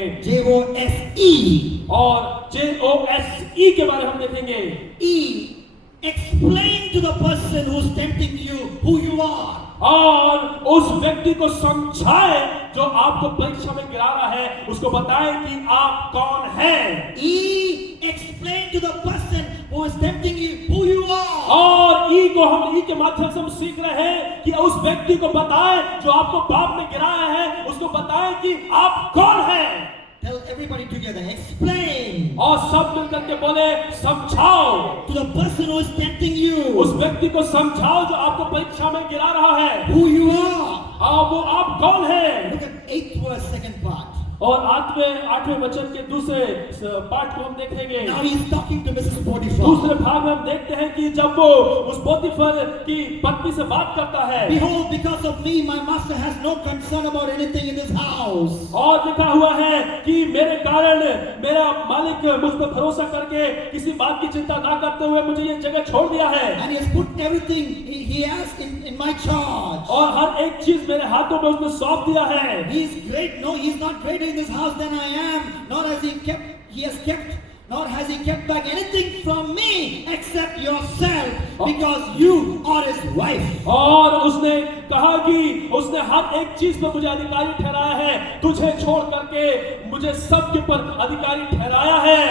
JOSE और JOSE के बारे में हम देखेंगे। E, explain to the person who's tempting you who you are. और उस व्यक्ति को समझाए जो आपको परीक्षा में गिरा रहा है, उसको बताए कि आप कौन हैं। E, explain to the person who is tempting you who you are. और ई को हम ई के माध्यम से हम सीख रहे हैं कि उस व्यक्ति को बताए जो आपको पाप में गिराया है, उसको बताए कि आप कौन हैं। Tell everybody together, explain और सब मिलकर के बोले समझाओ। to the person who is tempting you उस व्यक्ति को समझाओ जो आपको परीक्षा में गिरा रहा है, who you are. वो आप कौन है। Look at 8th verse, second part. और आठवें वचन के दूसरे पाठ को हम देखेंगे। Now he is talking to Mrs. Potiphar. दूसरे भाग में हम देखते हैं कि जब वो उस पोतीफर की पत्नी से बात करता है, Behold, because of me, my master has no concern about anything in this house. और लिखा हुआ है कि मेरे कारण मेरा मालिक मुझ पर भरोसा करके किसी बात की चिंता ना करते हुए मुझे ये जगह छोड़ दिया है, And he has put everything he has in my charge. और हर एक चीज मेरे हाथों में उसने सौंप दिया है। He is great. No, he is not greater in this house than I am. Nor has he kept back anything from me except yourself, because you are his wife. और उसने कहा कि उसने हर एक चीज पर मुझे अधिकारी ठहराया है, तुझे छोड़ करके मुझे सबके पर अधिकारी ठहराया है।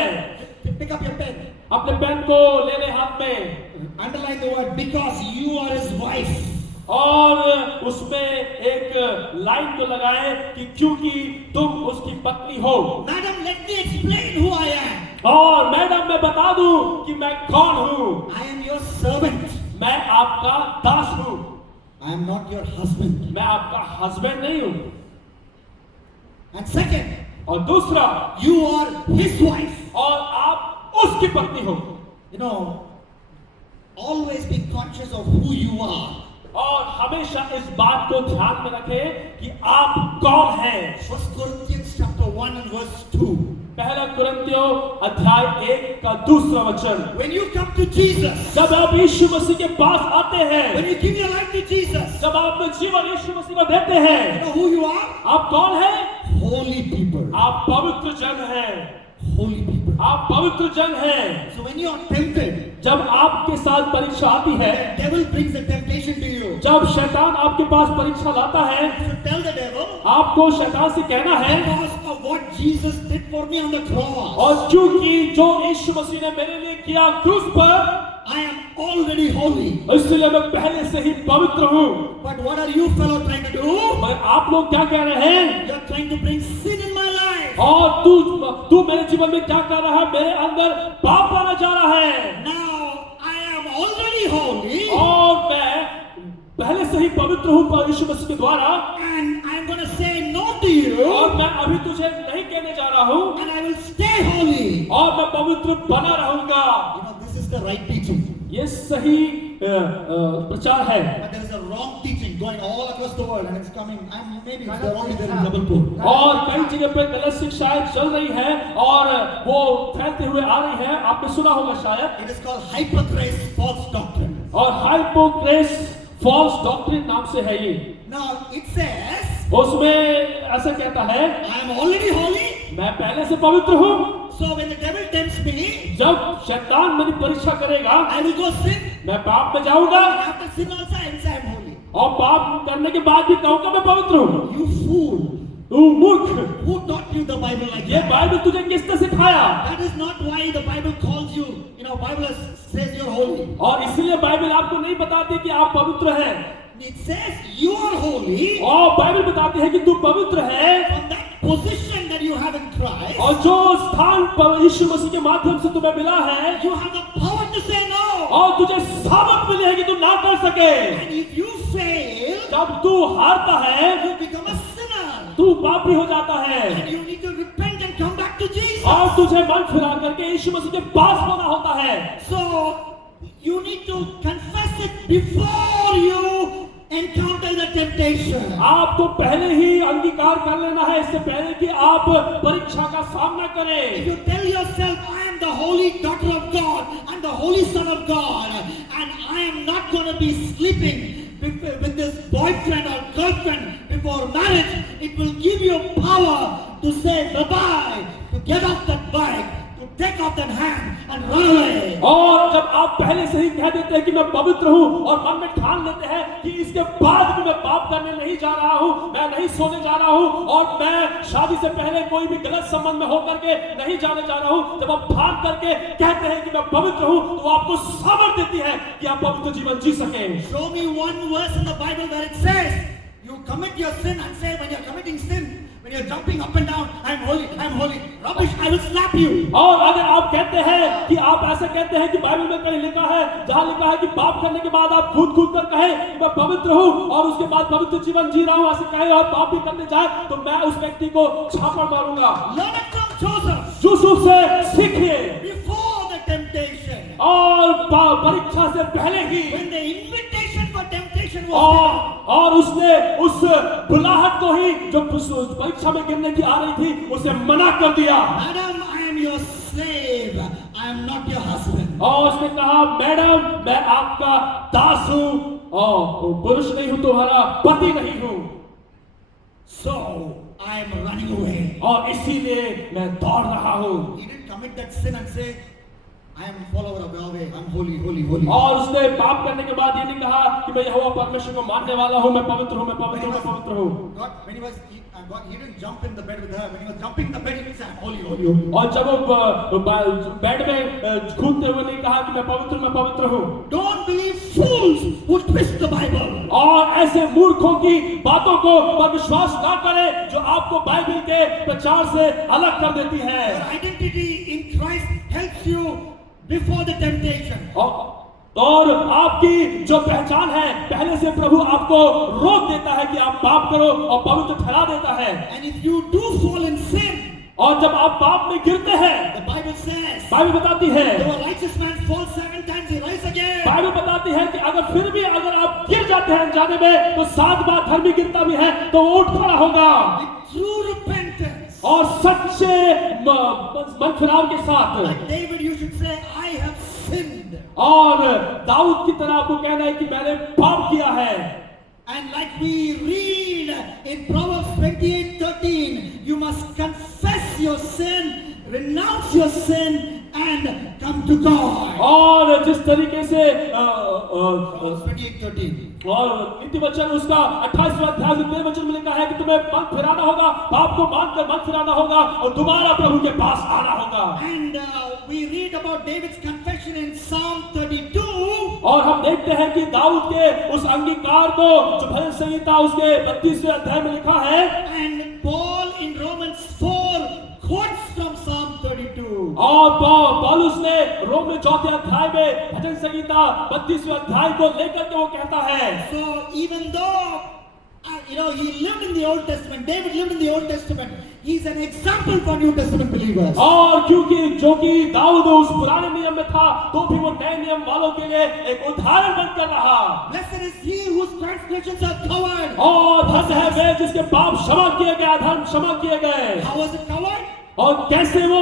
Pick up your pen. अपने पेन को ले ले हाथ में। Underline the word because you are his wife. और उसमें एक लाइन को लगाए कि क्योंकि तुम उसकी पत्नी हो। Madam, let me explain who I am. और मैडम मैं बता दूं कि मैं कौन हूँ। I am your servant. मैं आपका दास हूँ। I am not your husband. मैं आपका हस्बैंड नहीं हूँ। And second, और दूसरा, you are his wife. और आप उसकी पत्नी हो। You know, always be conscious of who you are. और हमेशा इस बात को ध्यान में रखें कि आप कौन हैं। 1 Corinthians chapter 1 and verse 2. पहला कुरिन्थियों अध्याय 1 का दूसरा वचन। When you come to Jesus, जब आप यीशु मसीह के पास आते हैं, when you give your life to Jesus, जब आप अपना जीवन यीशु मसीह को देते you हैं, know who you are? आप कौन हैं? Holy people. आप पवित्र जन हैं। Holy people. आप पवित्र जन हैं। So when you are tempted, जब आपके साथ परीक्षा आती है, the devil brings the temptation to you. जब शैतान आपके पास परीक्षा लाता है, You should tell the devil, आपको शैतान से कहना है, because of what Jesus did for me on the cross, और क्योंकि जो यीशु मसीह ने मेरे लिए किया क्रूस पर, I am already holy. इसलिए मैं पहले से ही पवित्र हूँ। But what are you fellow trying to do? मगर आप लोग क्या कह रहे हैं? You are trying to bring sin in my life. और तू मेरे जीवन में क्या कर रहा है? मेरे अंदर पाप लाना चाह रहा है। Now I am already holy, और मैं पहले से ही पवित्र हूँ यीशु मसीह के द्वारा, and I am going to say no to you, और मैं अभी तुझे नहीं कहने जा रहा हूँ, and I will stay holy. और मैं पवित्र बना रहूंगा। You know, this is the right teaching. ये सही प्रचार है। But there is a wrong teaching going all across the world, and it's coming. Maybe it's there only there in Jabalpur. और कई जगह पे गलत शिक्षाएं चल रही है और वो फैलते हुए आ रही है। आपने सुना होगा शायद। It is called hypergrace false doctrine. और हाइपोक्रेस फॉल्स डॉक्ट्रिन नाम से है ये। Now it says, उसमें ऐसा कहता है, I am already holy. मैं पहले से पवित्र हूँ। So when the devil tempts me, जब शैतान मेरी परीक्षा करेगा, I will go sin. मैं पाप में जाऊंगा, And after sin also, I will say I am holy. और पाप करने के बाद भी कहूंगा मैं पवित्र हूँ। You fool! तू मूर्ख, Who taught you the Bible like ये that? बाइबल तुझे किसने सिखाया? That is not why the Bible calls you. You know, Bible says you're holy. और इसलिए बाइबल आपको नहीं बताती कि आप पवित्र हैं। It says you are holy और बाइबल बताती है कि तू पवित्र है, from that position that you have in Christ. और जो स्थान पर यीशु मसीह के माध्यम से तुम्हें मिला है, You have the power to say no. और तुझे सामर्थ मिली है कि तू ना कर सके। And if you fail, जब तू हारता है, you become a sinner. तू पापी हो जाता है, And you need to repent and come back to Jesus. और तुझे मन फिरा करके यीशु मसीह के पास होना होता है। So you need to confess it before you encounter the temptation. आपको पहले ही अंगीकार कर लेना है, इससे पहले कि आप परीक्षा का सामना If करें। you tell yourself, I am the holy daughter of God and the holy son of God, and I am not going to be sleeping with this boyfriend or girlfriend before marriage, it will give you power to say bye-bye, to get off that bike, to take off that hand and run away. और जब आप पहले से ही कह देते हैं कि मैं पवित्र हूँ और मन में ठान लेते हैं कि इसके बाद भी मैं पाप करने नहीं जा रहा हूँ, मैं नहीं सोने जा रहा हूँ और मैं शादी से पहले कोई भी गलत संबंध में होकर के नहीं जाने जा रहा हूँ, जब आप ठान करके कहते हैं कि मैं पवित्र हूँ तो आपको सामर्थ देती है कि आप पवित्र जीवन जी सकें। Show me one verse in the Bible where it says, you commit your sin and say when you're committing sin, when you're jumping up and down, I'm holy, rubbish, I will slap you. और अगर आप कहते हैं कि आप ऐसे कहते हैं कि बाइबल में कहीं लिखा है, जहां लिखा है कि पाप करने के बाद आप कूद कर कहें कि मैं पवित्र हूं और उसके बाद पवित्र जीवन जी रहा हूं, ऐसे कहे और पाप भी करने जाए तो मैं उस व्यक्ति को छापड़ मारूंगा। Learn it from Joseph. Yusuf से सीखिए। Before the temptation, और परीक्षा से पहले ही when the invitation for temptation was given, और उसने उस बुलाहट को ही जो परीक्षा में गिरने की आ रही थी उसे मना कर दिया। Madam, I am your slave, I am not your husband. और उसने कहा मैडम मैं आपका दास हूँ और पुरुष नहीं हूँ, तुम्हारा पति नहीं हूँ। So I am running away. और इसीलिए मैं दौड़ रहा हूँ। He didn't commit that sin and say, I am a follower of Yahweh, I'm holy, holy, holy. और उसने पाप करने के बाद ये नहीं कहा कि मैं यहोवा परमेश्वर को मानने वाला हूँ, मैं पवित्र हूँ, मैं पवित्र हूँ, मैं पवित्र हूँ। He didn't jump in the bed with her. When he was jumping in the bed, he said, I'm holy, holy, holy. और जब वो बेड में कूदते हुए नहीं कहा कि मैं पवित्र हूँ। Don't believe fools who twist the Bible. और ऐसे मूर्खों की बातों को पर विश्वास ना करें जो आपको बाइबल के प्रचार से अलग कर देती है। Your identity in Christ helps you before the temptation. और आपकी जो पहचान है पहले से प्रभु आपको रोक देता है कि आप पाप करो और पवित्र ठहरा देता है। And if you do fall in sin, और जब आप पाप में गिरते हैं, the Bible says, बाइबल बताती है, though a righteous man falls 7 times, he rise again. Bible बताती है कि अगर फिर भी अगर आप गिर जाते हैं अनजाने में तो 7 बार धर्मी गिरता भी है तो वो उठ खड़ा होगा। With true repentance, और सच्चे मन फिराव के साथ, like David, you should say, I have sinned. और दाऊद की तरह आपको कहना है कि मैंने पाप किया है। And like we read in Proverbs 28:13, you must confess your sin, renounce your sin, and come to God. और जिस तरीके से Proverbs 28:13. और नीति वचन उसका 28वां अध्याय के 13 वचन में लिखा है कि तुम्हें मन फिराना होगा, पाप को मानकर मन फिराना होगा और दोबारा प्रभु के पास आना होगा। And we read about David's confession in Psalm 32. और हम देखते हैं कि दाऊद के उस अंगीकार को जो भजन संहिता उसके 32वें अध्याय में लिखा है। And Paul in Romans 4 quotes from Psalm 32. और पौलुस ने रोम में 4थे अध्याय में भजन संहिता 32वें अध्याय को लेकर के वो कहता है। So even though he lived in the Old Testament, David lived in the Old Testament, he's an example for New Testament believers. और क्योंकि जो कि दाऊद उस पुराने नियम में था तो भी वो नए नियम वालों के लिए एक उदाहरण बनकर रहा। Blessed is he whose transgressions are covered. और धन्य है वे जिसके पाप क्षमा किए गए, अधर्म क्षमा किए गए। How was it covered? और कैसे वो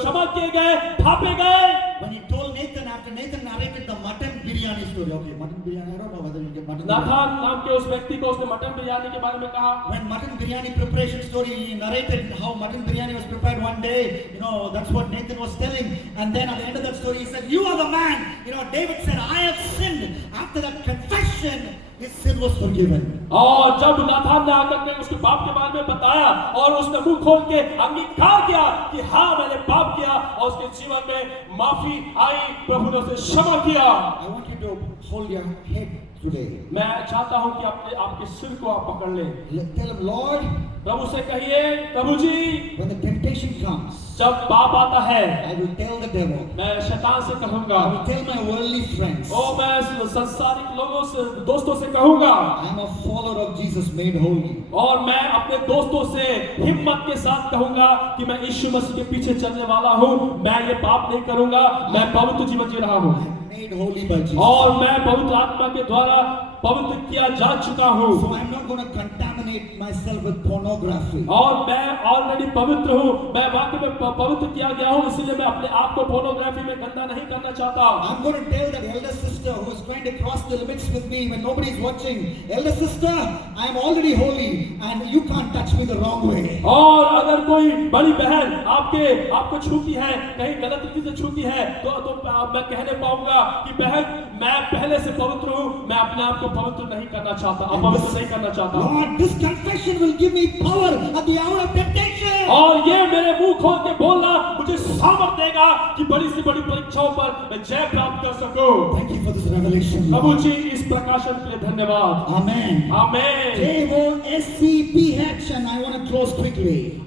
क्षमा किए गए, ढांपे गए? When he told Nathan, after Nathan narrated the mutton biryani story. Okay, mutton biryani, I don't know whether you get mutton biryani. नाथान नाम के उस व्यक्ति को उसने मटन बिरयानी के बारे में कहा। When mutton biryani preparation story, he narrated how mutton biryani was prepared one day. That's what Nathan was telling. And then at the end of that story, he said, you are the man. David said, I have sinned. After that confession, his sin was forgiven. और जब नाथान ने आकर के उसके पाप के बारे में बताया और उसने मुंह खोल के अंगीकार किया कि हाँ मैंने पाप किया और उसके जीवन में माफी आई, प्रभु ने उसे क्षमा किया। I want you to hold your head today. मैं चाहता हूं कि आपके सिर को आप पकड़ लें। Tell him, Lord, प्रभु से कहिए, प्रभु जी, when the temptation comes, जब पाप आता है, I will tell the devil, मैं शैतान से कहूंगा, I will tell my worldly friends, मैं संसारिक लोगों से, दोस्तों से कहूंगा, I am a follower of Jesus made holy. और मैं अपने दोस्तों से हिम्मत के साथ कहूंगा कि मैं यीशु मसीह के पीछे चलने वाला हूं, मैं ये पाप नहीं करूंगा, मैं पवित्र जीवन जी रहा हूं। I am made holy by Jesus. और मैं पवित्र आत्मा के द्वारा पवित्र किया जा चुका हूं। So I am not going to contaminate contaminate myself with pornography. और मैं ऑलरेडी पवित्र हूँ, मैं वाकई में पवित्र किया गया हूँ, इसलिए मैं अपने आप को पोर्नोग्राफी में गंदा नहीं करना चाहता। I'm going to tell that elder sister who is trying to cross the limits with me when nobody is watching, elder sister, I am already holy and you can't touch me the wrong way. और अगर कोई बड़ी बहन आपको छूती है, कहीं गलत रीति से छूती है, तो मैं कहने पाऊंगा कि बहन, मैं पहले से पवित्र हूँ, मैं अपने आप को पवित्र नहीं करना चाहता, अपवित्र नहीं करना चाहता। Lord, this confession will give me power at the hour of temptation. और ये मेरे मुंह खोल के बोलना मुझे सामर्थ देगा कि बड़ी से बड़ी परीक्षाओं पर मैं जय प्राप्त कर सकूं। Thank you for this revelation. प्रभु जी, इस प्रकाशन के लिए धन्यवाद। Amen. Amen. JOSCPH, and I want to close quickly.